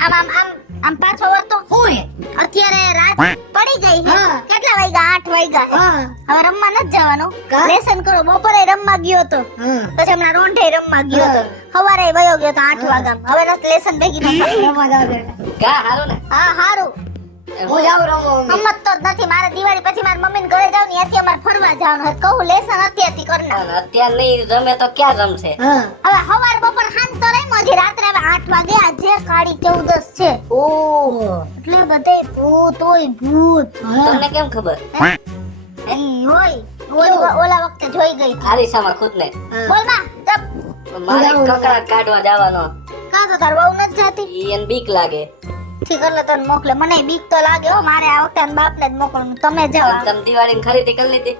આમ આમ આમ આમ પાછો વળતો હું હે અત્યારે રાત પડી ગઈ છે હા. કેટલા વાગ્યા 8 વાગ્યા છે. હા હવે રમવા નથી જવાનું કા? લેસન કરો બપોરે રમવા ગયો તો હા પછી હમણાં રોંઢે રમવા ગયો તો હા. સવારે વયો ગયો તો 8 વાગ્યામાં હવે નથી લેસન ભેગી ન થાય. રમવા જાવ બેટા કા હારું ને હા હારું હું જાઉં રમવા હમત તો જ નથી મારે દિવાળી પછી મારી મમ્મીને ઘરે જાવ ને ત્યાંથી અમારે ફરવા જવાનું હતું કહું લેસન અત્યારથી કરી નાખ. પણ અત્યાર નહીં રમે તો ક્યાં રમશે હા હવે સવાર બપોર સાંજ તો રમ્યો હજી રાત્રે હવે 8 વાગે આજે કાળી 14 છે ઓહ એટલે બધે ભૂત હોય ભૂત તમને કેમ ખબર ઈ હોય ઓલા વખતે જોઈ ગઈ આરીસામાં ખુદ ને બોલ માં ચપ મારે કકડાટ કાઢવા જવાનો કાં તો તાર વહુ નથી જાતી ઈ એને બીક લાગે ઠીક એટલે તને મોકલે મને બીક તો લાગે હો મારે આ વખતે આના બાપને જ મોકલવું તમે જાઓ તમે દિવાળીની ખરીદી કરી લીધી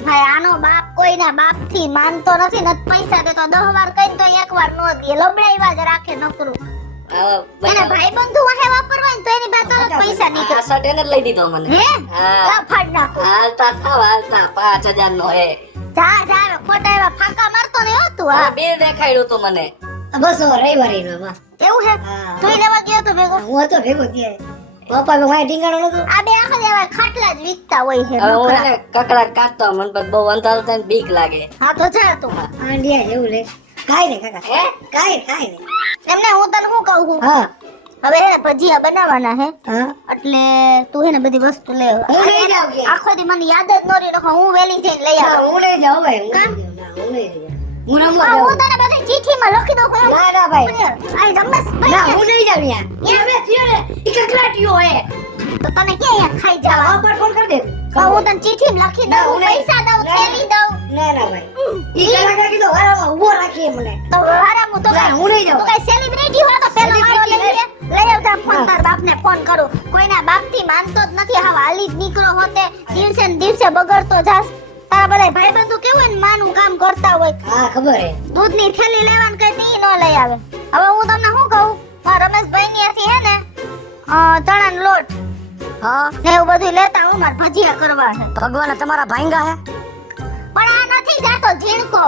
ભાઈ આનો બાપ કોઈના બાપ થી માનતો નથી ને પૈસા દેતો 10 વાર કઈ તો એક વાર નો દે લબડાઈવા જ રાખે નકરું આવા એના બધા- ભાઈ બંધુ વાહે વાપરવા હોય ને તો એની પાસે તરત પૈસા નીકળે આ શર્ટ એને જ લઈ દીધો મને હે હા. લા ફાડ નાખો હાલતા થાવ હાલતા 5000 નો હે જા જા હવે ખોટા એવા ફાકા મારતો ને હો તું હા બિલ દેખાડ્યું તું મને બસ રવિવારે રમવા એવું હે હા. તું લેવા ગયો તો ભેગો હું હતો ભેગો ત્યાં પપ્પા તો મારે ઢીંગાણો નતો આ બે આખા દેવા ખાટલા જ વીકતા હોય છે હવે હું નોકરા. એને કકડાટ કાઢતો મને પણ બહુ અંધારું થાય ને બીક લાગે હા તો જા તું આંડિયા જેવું લે કાઈ ને કાકા હે કાઈ ને એમને હું તને શું કહું છું હા હવે હે ને ભજીયા બનાવવાના હે હા એટલે તું હે ને બધી વસ્તુ લે હું લઈ જાઉં કે? આખો દી મને યાદ જ ન રહી નખો હું વેલી જઈને લઈ ના, આવું હું લઈ જાઉં ભાઈ કા? હું લઈ જાઉં હું રમવા હા, હું જાઉં તને બધી ચિઠ્ઠીમાં લખી દઉં છું ના ના ભાઈ આ રમેશ ના ભાઈ હું લઈ જાઉં યાર એ હવે થયો ને ઈ કકલાટીઓ હે તો તને ક્યાં અહીંયા ખાઈ જવા બાપા ફોન કરી દે હા, હું તને ચિઠ્ઠીમાં લખી ના, દઉં હું નહીં. પૈસા દઉં ના. થેલી દઉં ના ના ભાઈ ઈ કલાકાર કીધો વારામાં ઊભો રાખીએ મને તો હારામું તો ના, હું નહીં જાઉં. તું કઈ સેલિબ્રિટી હો તો પેલો વારો લઈ લે લઈ આવતા ફોન હા. તાર બાપને ફોન કરું કોઈના બાપથી માનતો જ નથી હા હાલી જ નીકળો હોતે દિવસે ને દિવસે બગડતો જાસ તારા બધા ભાઈબંધુ કેવું હોય ને માનું કામ કરતા હોય હા ખબર હે દૂધની થેલી લેવાનું કઈ તી ન લઈ આવે હવે હું તમને શું કહું મારા રમેશભાઈ ત્યાંથી હે ને ચણાનો લોટ હા ને એવું બધું લેતા હું મારે ભજીયા કરવા છે ભગવાન તમારા ભાંગા હે પણ આ નથી જાતો ઝીણકો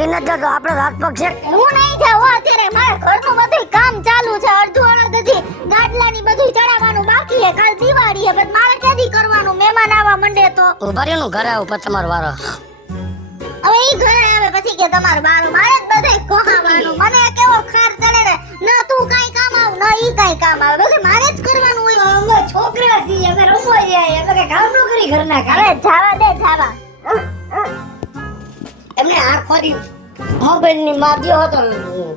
એ ન જતો આપણે હાથ પગ છે હું નહીં જાઉં હો, અત્યારે મારા ઘરનું બધું કામ ચાલુ છે અડધું અડધી ગાડલાની બધું ચડાવવાનું બાકી છે કાલ દિવાળી છે પણ મારે ક્યાંથી કરવાનું મહેમાન આવવા માંડે તો ઉભારીનું ઘરે આવું પછી તમારો વારો હવે ઈ ઘરે આવે પછી કે તમારું બારું મારે જ બધે કોહાવાનું મને કેવો ખાર ચડે ને ના તું કાઈ કામ આવ ના ઈ કાઈ કામ આવે બધું મારે જ કરવાનું હોય અમે છોકરા છીએ અમે રમવા જાય અમે કઈ કામ ન કરી ઘરના કામ હવે જાવા દે જાવા એમને આખો દી મોબાઈલ ની માધ્યો હતો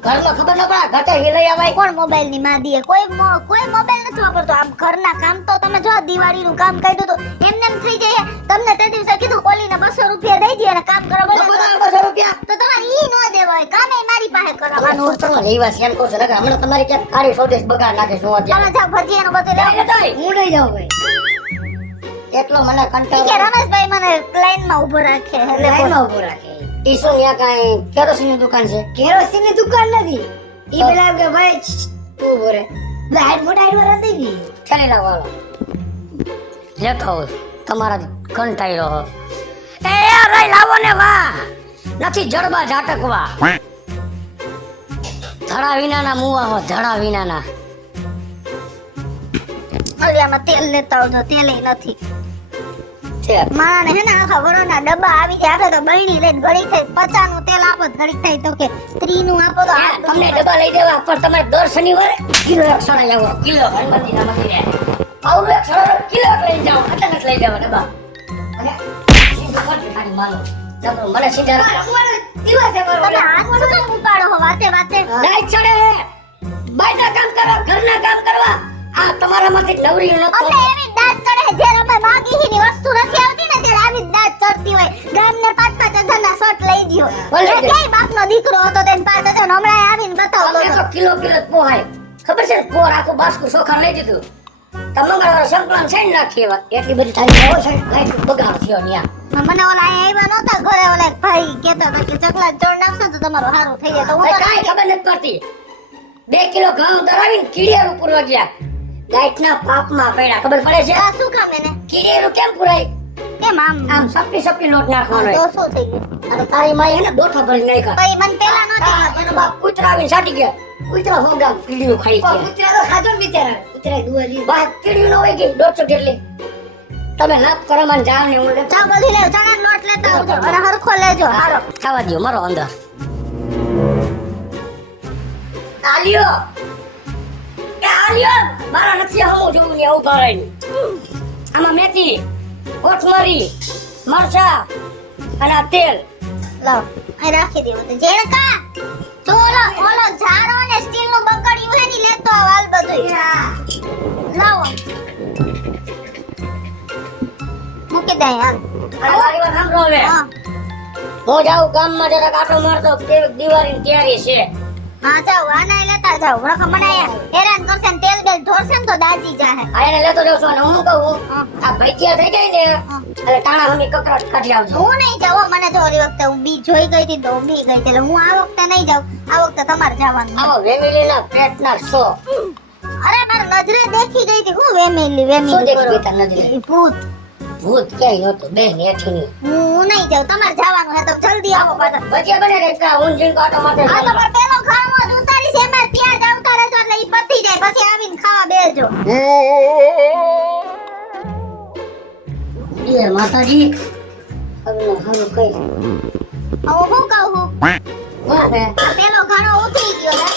ઘરમાં ખબર ન પડે ઘટે હિલઈ આવાય કોણ મોબાઈલ ની માદીએ કોઈ મોબાઈલ નથી વાપરતો આમ ઘરના કામ તો તમે જો દિવાળી નું કામ કાઢ્યું તો એમને એમ થઈ જાય તમને તે દિવસે કીધું કોલીને 200 રૂપિયા દઈ દે અને કામ કરો બોલે બધા 200 રૂપિયા તો તમારે ઈ ન દેવાય કામે મારી પાસે કરવાનું હું તમને લેવા સેમ કહું છું નકર હમણાં તમારી ક્યાંક કાળી સોદેશ બગાડ નાખે શું તમે અત્યારે જાઓ ભજીયાનું બધું લેવા હું લઈ જાઉં ભાઈ એટલો મને ઈ કે કંટાળો રમેશભાઈ મને લાઈન માં ઊભો રાખે એટલે લાઈનમાં ઊભો રાખે ઈ શું ન્યા કાંઈ કેરોસીનની દુકાન છે કેરોસીનની દુકાન નથી ઈ પેલા એમ કે ભાઈ તું ઊભો રે લાઈટ મોટા આઈડ વાળા દઈ દી ચાલી લાવવાનો લેતો તમારા કંટાળો હો એ રે લાવો ને વાહ નથી જડબા ઝાટકવા ધડા વિનાના મુવા હો ધડા વિનાના ઓલિયામાં તેલ લેતા આવજો તેલ નથી છે માને હે ને આખા વરોના ડબ્બા આવી જાય આપણે તો બહેણી લઈને ઘડી થઈ 50 નું તેલ આપો તો ઘડી થાય તો કે 30 નું આપો તો આ તમને ડબ્બા લઈ દેવા પણ તમારે દર શનિવારે કિલો એક સડા લાવો કિલો હનુમાનજીના મંદિરે આવું એક સડા કિલો એક લઈ જાઓ આટલા નથી લઈ જાવ ડબ્બા અને સીધું કરજો ખાલી માનો નકર મને સીધા દિવસે તમે હાથ શું કામ ઉપાડો હો વાતે વાતે લાઈટ ચડે બાયના કામ કરવા ઘરના કામ કરવા આ તમારામાંથી નવરી ન અમને એવી દાંત ચડે જ્યારે અમે માગી ની વસ્તુ નથી આવતી ને ત્યારે આવી દાંત ચડતી હોય ગામને 5-5 હજારના શોટ લઈ દ્યો ભલે. એ કેય બાપનો દીકરો હતો તેને 5 હજાર હમણાં આવીને બતાવતો અમને હતો. તો કિલો કિલો જ પોહાય ખબર છે પોર આખું બાસ્કુ સોખા લઈ દીધું મંગળવારે સંકલન છે ને નાખી એવા એટલી બધી થાળી હોય છે લાઈટ બગાડ થયો ન્યા મને ઓલા અહીંયા આવ્યા નહોતા ઘરે ઓલા એક ભાઈ કહેતા હતા કે ચકલા ચોળ નાખશો તો તમારું સારું થઈ જાય તો હું તો કાંઈ ખબર નથી પડતી 2 કિલો ઘઉં દરાવીને કીડિયારું પૂરવા ગયા લાઈટના પાપમાં પડ્યા ખબર પડે છે આ શું કામ એને કીડિયારું કેમ પૂરાય કેમ આમ આમ સપટી લોટ નાખવાનો તો હોય. શું થઈ ગયું આ તો તારી માએ હે ને દોઠા ભરી નાખ્યા ભાઈ મને પેલા નહોતી એનો બાપ કૂતરા આવીને સાટી ગયા કૂતરા હોગા કીડીઓ ખાઈ છે કૂતરા તો ખાધો ને બિચારા કૂતરા દુવા દી બા કીડીઓ ન હોય કે 150 જેટલી તમે નાપ કરો મને જાવ ને હું લેતા ચાલ બધી લેવ ચણા લોટ લેતા આવજો અને હરખો લેજો હારો ખાવા દો મારો અંદર આલ્યો કે આલ્યો મારા નથી હમું જોવું ને ઉભા રહી આમાં મેથી કોથમરી મરચા અને આ તેલ લાવ અહીં રાખી દેવું તો જેણકા તો ઓલો ઝારો ને સ્ટીલ નું બકડિયું હે ની લેતો આવ હાલ બધું લાવો મૂકી દે હાલ અને મારી વાત સાંભળો હવે હા હું જાઉં ગામમાં જરાક આટો મારતો દિવાળીની તૈયારી છે હા જાવ આના લેતા જાવ રખો મને અહીંયા હેરાન કરશે ને તેલ બેલ ઢોરશે ને તો દાજી જાહે આ એને લેતો જાઉં છું અને હું કહું આ ભજીયા થઈ જાય ને એટલે ટાણા હમી કકરાટ કાઢી આવજો હું નહીં જાઉં મને તો ઓલી વખતે હું બી જોઈ ગઈ હતી તો હું બી ગઈ હતી એટલે હું આ વખતે નહીં જાઉં આ વખતે તમારે જવાનું આવો વેમિલીના પેટના સો અરે મારે નજરે દેખી ગઈ હતી હું વેમેલી શું દેખી વેમેલી ગઈ તાર નજરે? ભૂત ભૂત ક્યાંય નહોતું બેન હેઠીની હું નહીં જાઉં તમારે જવાનું હે તો જલ્દી આવો પાછા ભજીયા બને રે કા હું જીણ કાટો માટે આ તો પણ પેલો ઘરનો જ ઉતારી છે એમાં ત્યાં જ આવતા રહેજો એટલે ઈ પતી જાય પછી આવીને ખાવા બેસજો એ માતાજી હવે હવે કઈ હવે હું કહું હું હું હે આ પેલો ઘણો ઉતરી ગયો હે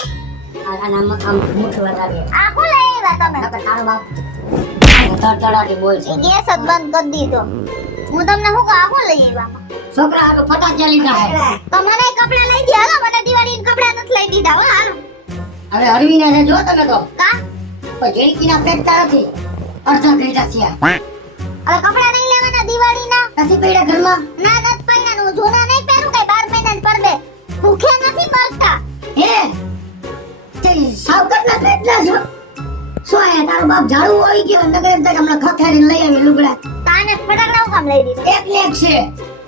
આનામાં આમ મૂઠવા લાગે આ હું લઈ આવ્યા તમે નકર તારો બાપ તડતડાટી બોલ છે ઈ ગેસ જ બંધ કરી દીધો હું તમને શું કહું આ હું લઈ આવ્યા છોકરા આ તો ફટાકડા લીધા હે તો મને કપડા લઈ દે હાલો મને દિવાળીના કપડા નથી લઈ દીધા હો હાલો હવે હરવીના છે જો તમે તો કા પણ જેણીકીના પેટતા નથી અડધા ઘેટા થયા હવે કપડા નહીં લેવાના દિવાળીના નથી પડ્યા ઘરમાં ના નથી પહેરવાનું હું જૂના નહીં પહેરું કઈ 12 મહિનાની પરબે ભૂખે નથી મરતા હે તે સાવકતના પેટના છો શું આયા તારો બાપ ઝાડુ આવી ગયો નગર એમ તક હમણાં ખખેરીને લઈ આવી લુગડા તાને ફટાકડા હું કામ લઈ દીધું એક ને એક છે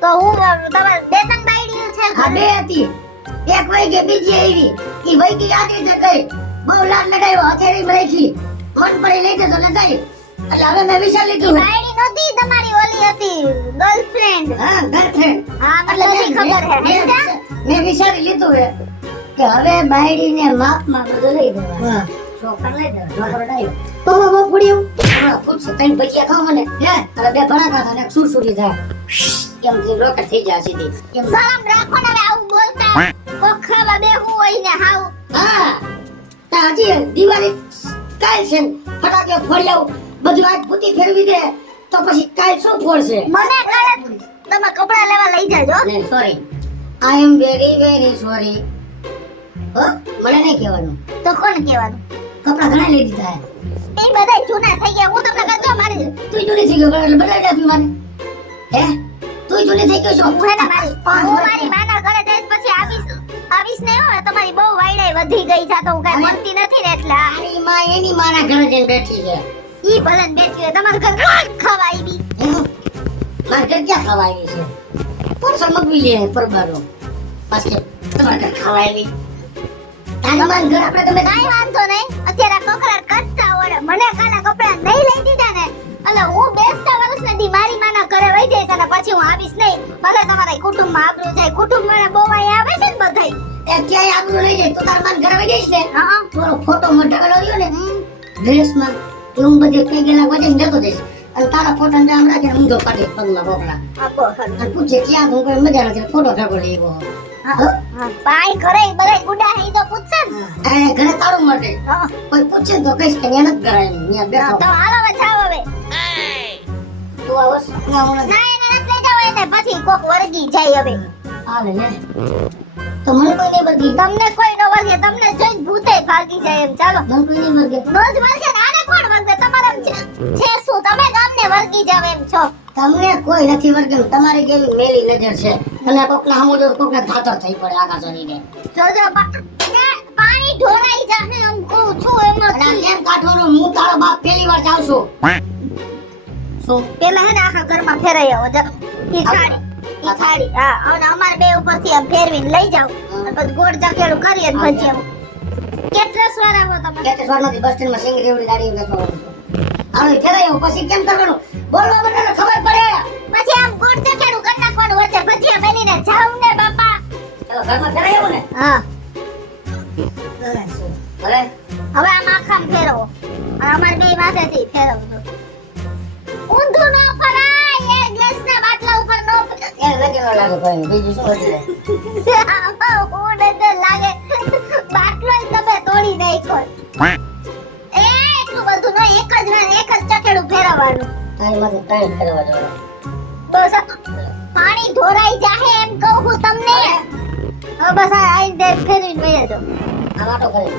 તો હું તમારે બે ત્રણ બાયડીઓ છે આ બે હતી એક વઈ ગઈ બીજી આવી ઈ વઈ ગઈ આજ રીતે ગઈ બહુ લાડ લડાયો હથેળી રાખી મન પડી લઈ જતો ને ગઈ એટલે હવે મેં વિચાર લીધું બાયડી નહોતી તમારી ઓલી હતી ગર્લફ્રેન્ડ હા ગર્લફ્રેન્ડ હા મને નથી ખબર હે મેં વિચારી લીધું હે કે હવે બાયડીને માપમાં બધું લઈ દેવા છોકરા લઈ દેવા છોકરો ડાયો તો બહુ ફૂડ્યું હા ફૂટશે તઈ ભજીયા ખાવ મને હે અને બે ભડાકા થાય ને એક સુરસુરી થાય કેમ થી રોકેટ થઈ જાય સીધી કેમ શરમ રાખો ને હવે આવું બોલતા કોક ખાવા બેહું હોય ને હાવ હા તા હજી દિવાળી કાલ છે ને, ફટાકે ફોડી આવું બધું આજ પૂતી ફેરવી દે તો પછી કાલ શું ફોડશે મને કાલે તમે કપડા લેવા લઈ જાજો નહીં sorry I am very sorry હો મને નહીં કહેવાનું તો કોણ કહેવાનું કપડા ઘણા લઈ દીધા હે એ બધા જૂના થઈ ગયા હું તમને કહેતો મારી તું જૂની થઈ ગયો એટલે બધા આપી મને હે તું જૂની થઈ ગયો છો હું હે ને મારી હું મારી માના ઘરે જઈશ પછી આવીશ ને હવે તમારી બહુ વાઈડાઈ વધી ગઈ છે તો હું કઈ મળતી નથી ને એટલે તારી માં એની માના ઘરે જઈને બેઠી છે ઈ ભલે ને બેઠી હોય તમારા ઘર ખાવા આવી મારે ઘર ક્યાં ખાવા આવી છે પરસર મગવી લે પરબારો પાછે તમારે ઘર ખાવા આવી તારી માં ઘર આપણે તમે કાઈ વાંધો નહીં અત્યારે આ કકડા કચ્ચા ઓળે મને કાલા કપડા નહીં લઈ દીધા ને એટલે હું બેસતા વર્ષ નથી મારી માના ઘરે વઈ જઈશ અને પછી હું આવીશ નહીં ભલે તમારા કુટુંબમાં આબરૂ જાય કુટુંબમાં બહુ અહીંયા આવે છે ને બધાય એ ક્યાંય આબરૂ લઈ જાય તું તાર માં ઘરે વઈ જઈશ ને હા તારો ફોટો મટાવેલો રહ્યો ને ડ્રેસમાં એ હું બધે કઈ ગયેલા વજન દેતો જઈશ અને તારા ફોટા ને આમ રાખીને ઊંધો પાડી પગમાં બોકડા આપો અને પૂછે ક્યાં હું કોઈ મજા નથી ફોટો ભેગો લેવો પાઈ ઘરે બધાય ગુડા હે ઈ તો પૂછશે ને આ ઘરે તાળું મળે હા કોઈ પૂછે તો કઈશ કે અહીંયા નથી કરાય અહીંયા બેઠો તો હાલો હવે જાઓ હવે તું આવસ ના હું ના એને નથી લઈ જાવ એને પછી કોક વર્ગી જાય હવે હાલે ને તો મને કોઈ નહીં વર્ગી તમને કોઈ ન વર્ગે તમને જોઈ ભૂતે ભાગી જાય એમ ચાલો મને કોઈ નહીં વર્ગે નો જ વર્ગે ને આને કોણ વર્ગે તમારે છે શું તમે ગામને વર્ગી જાવ એમ છો તમને કોઈ નથી વર્ગે તમારી કેવી મેલી નજર છે અને કોકના હમુ જો કોકના ધાતર થઈ પડે આખા શરીરે જોજો પાણી ઢોળાઈ જાહે એમ કહું છું એમ અને આ કેમ કાઠોનો હું તારો બાપ પહેલી વાર જાઉં છું શું પેલા હે ને આખા ઘરમાં ફેરાઈ આવો જા ઈ થાળી હા અને અમારે બે ઉપરથી આમ ફેરવીને લઈ જાવ અને પછી ગોળ ચકેડું કરી અને ભજી આવો કેટલા સ્વાર આવો તમે કે સ્વાર નથી બસ સ્ટેન્ડમાં સિંગ રેવડી ગાડી બેસવા આવો ફેરાઈ આવો પછી કેમ કરવાનું બોલવા બધાને ખબર પડે પછી આમ ગોળ ચકેડું કરી નાખવાનું વચ્ચે ભજીયા બનીને જાવ ને બાપા ચલો ઘરમાં ફેરાઈ આવો ને હા અરે હવે આમ આખામ ફેરવો અને અમારે બે માથેથી ફેરવજો ઊંધું ન ફરાય એ ગેસના બાટલા ઉપર ન એ લગેલો લાગે ભાઈ બીજું શું હતું આમાં ઊંડ જ લાગે બાટલો તમે તોડી નાખ્યો એ એટલું બધું ન એક જ ચકેડું ફેરવવાનું તારી માથે ટાઈટ કરવા જોડે બસ પાણી ઢોરાઈ જાહે એમ કહું હું તમને હવે બસ આ આઈને દે ફેરવીને વહી જજો આ વાટો કરી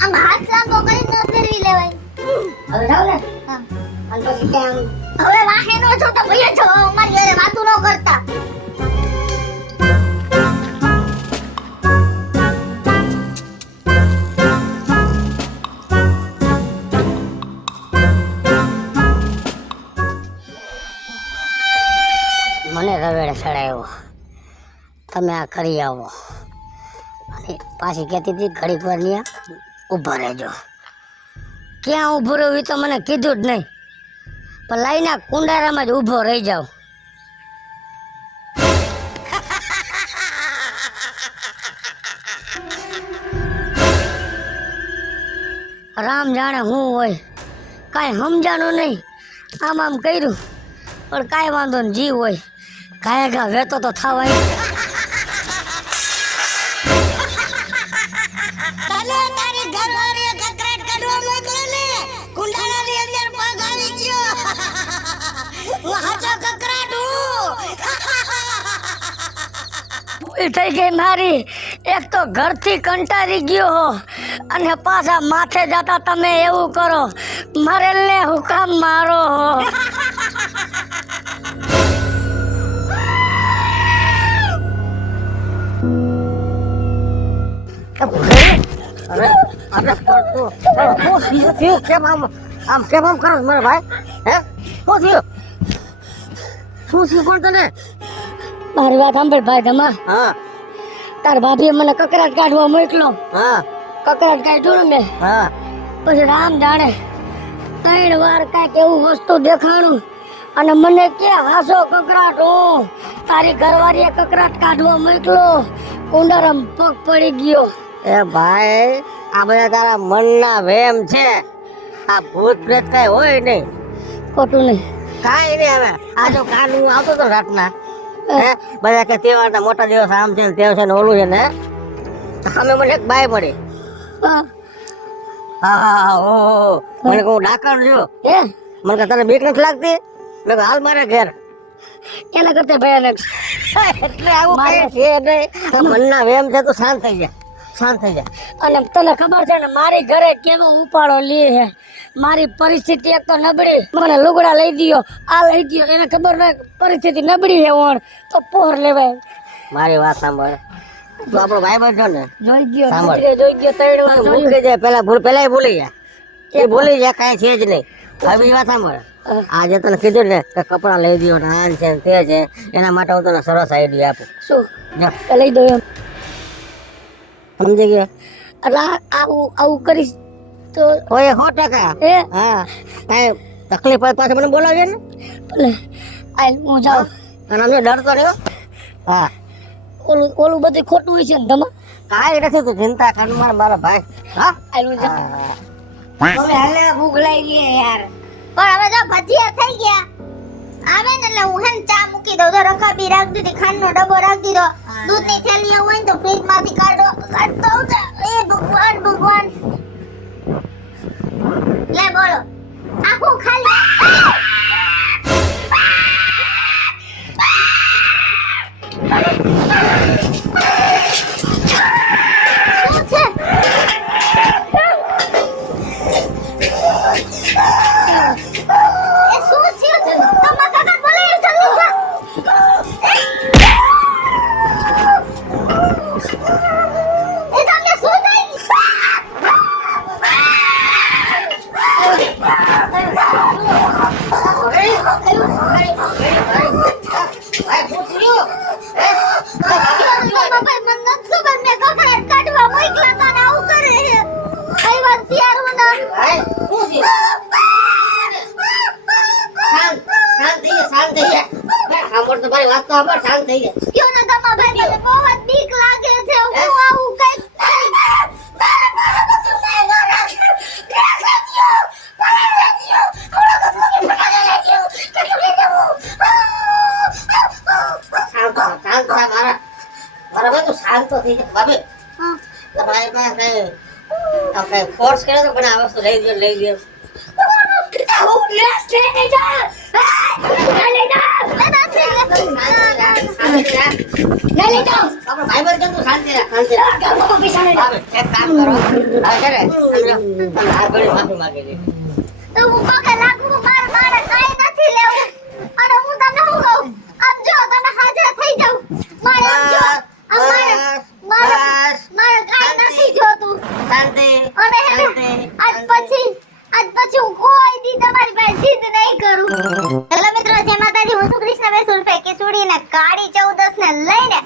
આમ હાથ લાંબો કરીને ન ફેરવી લેવાય હવે જાવ ને હા. અને પછી કેમ હવે વાહે નો છો તો ભઈ છો અમારી ઘરે વાતું ન કરતા મને રવેડે ચડાવ્યો તમે આ કરી આવો અને પાછી કહેતી હતી ઘડીક વાર ન્યા ઊભા રહેજો ક્યાં ઊભો રહ્યો એ તો મને કીધું જ નહીં પણ લાઈના કુંડારામાં જ ઊભો રહી જાવ રામ જાણે હું હોય કાંઈ સમજાણું નહીં આમ કર્યું પણ કાંઈ વાંધો નહીં જીવ હોય ગાય ગા વેતો તો થવાય ભૂલ થઈ ગઈ મારી એક તો ઘરથી કંટાળી ગયો હો અને પાછા માથે જતા તમે એવું કરો મરેલને હુકામ મારો હો અરે અરે શું થયું કેમ આમ કેમ આમ કરો મારા ભાઈ હે શું થયું શું થયું કોણ તને મારી વાત સાંભળ ભાઈ ધમા હા તાર ભાભીએ મને કકરાટ કાઢવા મોકલો હા કકરાટ કાઢ્યું ને મેં હા પછી રામ જાણે 3 વાર કાંઈક એવું વસ્તુ દેખાણું અને મને કે હાસો કકરાટ હું તારી ઘરવાળીએ કકરાટ કાઢવા મોકલો કુંડારામ પગ પડી ગયો એ ભાઈ આ બધા તારા મનના વહેમ છે આ ભૂત પ્રેત કઈ હોય નહીં ખોટું નહીં કાંઈ નહીં હવે આ જો કાનું આવતો તો રાતના હે બધા કે તહેવારના મોટા દિવસ આમ છે ને તેમ છે ને ઓલું છે ને સામે મને એક બાઈ મળી હા હા ઓ મને કહું ડાકણ છું હે મને કે તને બીક નથી લાગતી મેં કહ્યું, હાલ મારા ઘેર એના કરતા ભયાનક એટલે આવું કઈ છે નહીં મનના વેમ છે તો શાંત થઈ જાય શાંત થઈ જાય અને તને ખબર છે ને મારી ઘરે કેવો ઉપાડો લે છે મારી પરિસ્થિતિ એક તો નબળી મને લુગડા લઈ દ્યો આ લઈ દ્યો એને ખબર નહીં પરિસ્થિતિ નબળી છે ઓણ તો પોર લેવાય મારી વાત સાંભળ તું આપણો ભાઈ બનજો ને જોઈ ગયો સાંભળ. કૂતરે જોઈ ગયો 3 વાર જોયું. મૂકી જાય પેલા ભૂલી જાય એ ભૂલી જાય કાંઈ છે જ નહીં હવે એ વાત સાંભળ આજે તને કીધું ને કે કપડાં લઈ દો ને આ છે ને તે છે એના માટે હું તને સરસ આઈડિયા આપું શું જો કે લઈ દો એમ સમજી ગયા એટલે આવું કરીશ તો હોય 100%. એ હા કાંઈ તકલીફ હોય પાછું મને બોલાવજે ને ભલે આય હું જાઉં અને અમને ડરતો નહીં હો. હા ઓલું બધું ખોટું હોય છે ને તમે કાંઈ નથી તું ચિંતા કર મારા ભાઈ હા આય હું જાઉં હા. હવે હાલે ભૂખ લાગી છે યાર પણ હવે જો ભજીયા થઈ ગયા આવે ને એટલે હું હેન ચા મૂકી દઉં તો રકાબી રાખી દીધી ખાંડનો ડબ્બો રાખી દીધો દૂધની થેલીઓ હોય ને તો ફ્રીજમાંથી કાઢતો એ ભગવાન ભગવાન લે બોલો આખું ખાલી શું છે એ શું છે તમારા કાકા બોલે જલ્દી જા એ તમને શું સાંભળ તો મારી વાત તો સાંભળ શાંત થઈ જાય ક્યો ના તમારા ભાઈ મને બહુ જ બીક લાગે છે હું આવું કઈ ભાભી હા. તમારી પાસે કઈ આપણે ફોર્સ કર્યો તો પણ આ વસ્તુ લઈ દો લઈ દો આપણે ભાઈ બંધ કેમ શાંતિ રાખ ભાભી, એક કામ કરો આ છે ને તમને આ ઘડી માફી માંગી લે તો હું પગે લાગુ મારે કાંઈ નથી લેવું અને હું તમને શું કહું આમ જો તમે હાજર થઈ જાવ મારે આમ જો આમ મારે કાંઈ નથી જોતું શાંતિ અને હે ને, આજ પછી હું કોઈ દી તમારી પાસે જીદ નહીં કરું. હેલો મિત્રો, જય માતાજી. હું છું કૃષ્ણ વેસુલભાઈ કિશોરી ને કાળી 14 ને લઈને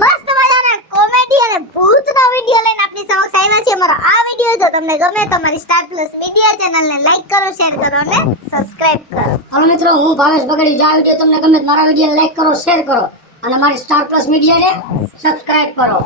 મસ્ત મજાના કોમેડી અને ભૂતનો વિડિયો લઈને આપની સમક્ષ આવ્યા છે. મારો આ વિડિયો જો તમને ગમે તો મારી સ્ટાર પ્લસ મીડિયા ચેનલને લાઈક કરો, શેર કરો અને સબસ્ક્રાઇબ કરો. હાલો મિત્રો, હું ભાવેશ બગડી. જો આ વિડીયો તમને ગમે તો મારા વિડીયોને લાઈક કરો, શેર કરો અને મારી સ્ટાર પ્લસ મીડિયાને સબસ્ક્રાઇબ કરો.